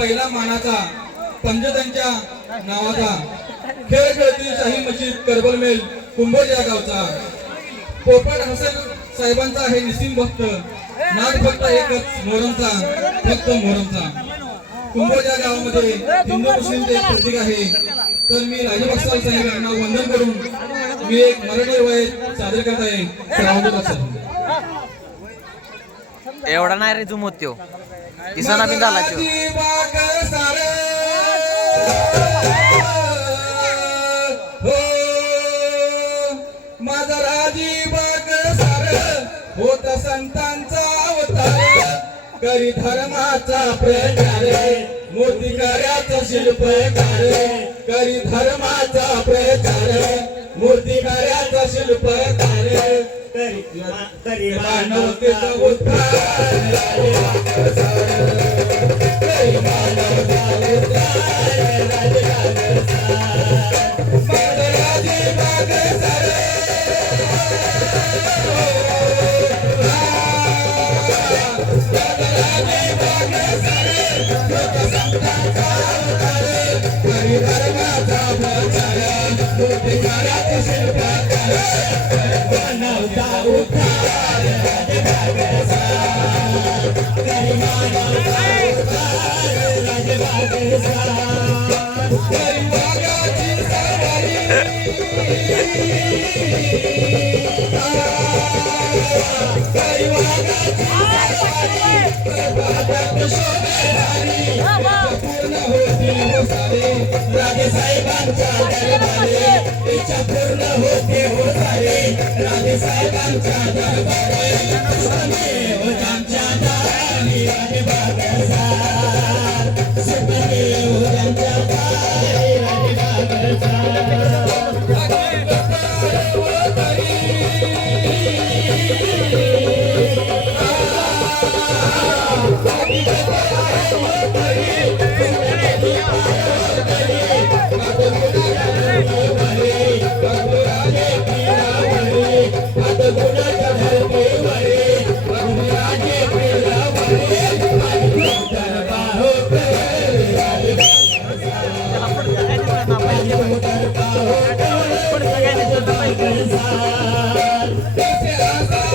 पहिला मानाचा पंजतांच्या नावाचा खेळ खेळतील शाही मशीद करबल मेल कुंभोज या गावचा. पोपट हसन साहेबांचा आहे निसीम भक्त. नाद फक्त एकच मोरमचा फक्त मोरमचा. कुंभोज या गावामध्ये हिंदू मुस्लिमचे एक प्रतीक आहे. तर मी राजभक्साल साहेब यांना वंदन करून मी एक मराठी वय सादर करत आहे. एवढा नाही रे झुमत त्यो दिसाना झाला माझा राजी बाग सार होत संतांचा अवतार. करी धर्माचा प्रचार मूर्ती कार्याचा शिल्पकार करी धर्माचा प्रचार मूर्ती कार्याचा शिल्पकार करी करी मानव मानवतेचा उद्धार राजे साहेबांच्या दरबारे इच्छा पूर्ण होते हो. सारे राजेसाहेबांच्या दरबारे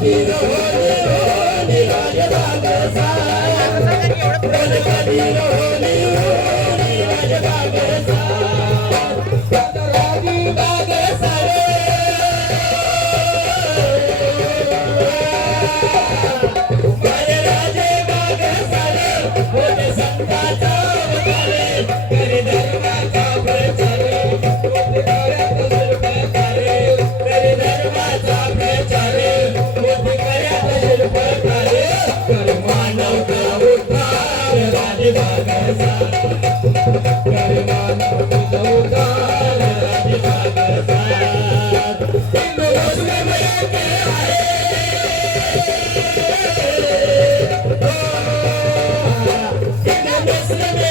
कधी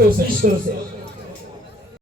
してほしいして